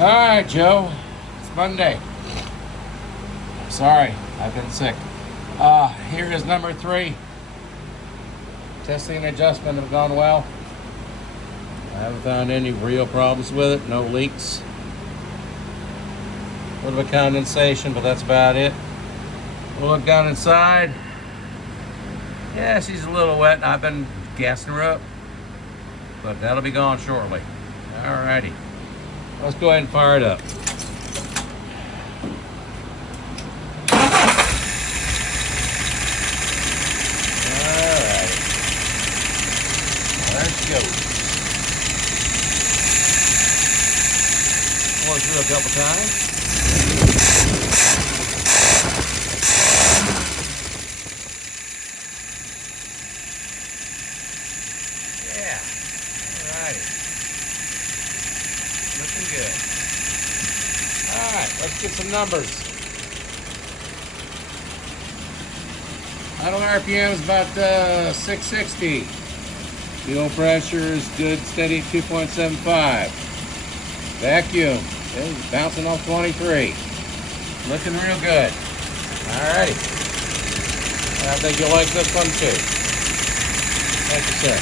All right, Joe. It's Monday. Sorry, I've been sick. Here is number 3. Testing and adjustment have gone well. I haven't found any real problems with it. No leaks. A little bit of condensation, but that's about it. We'll look down inside. Yeah, she's a little wet. I've been gassing her up, but that'll be gone shortly. Alrighty. Let's go ahead and fire it up. Alright. There she goes. Pour through a couple times. Yeah. Alrighty. Looking good. Alright, let's get some numbers. Idle RPM is about 660. Fuel pressure is good, steady 2.75. Vacuum is bouncing off 23. Looking real good. Alrighty. I think you'll like this one too. Thank you, sir.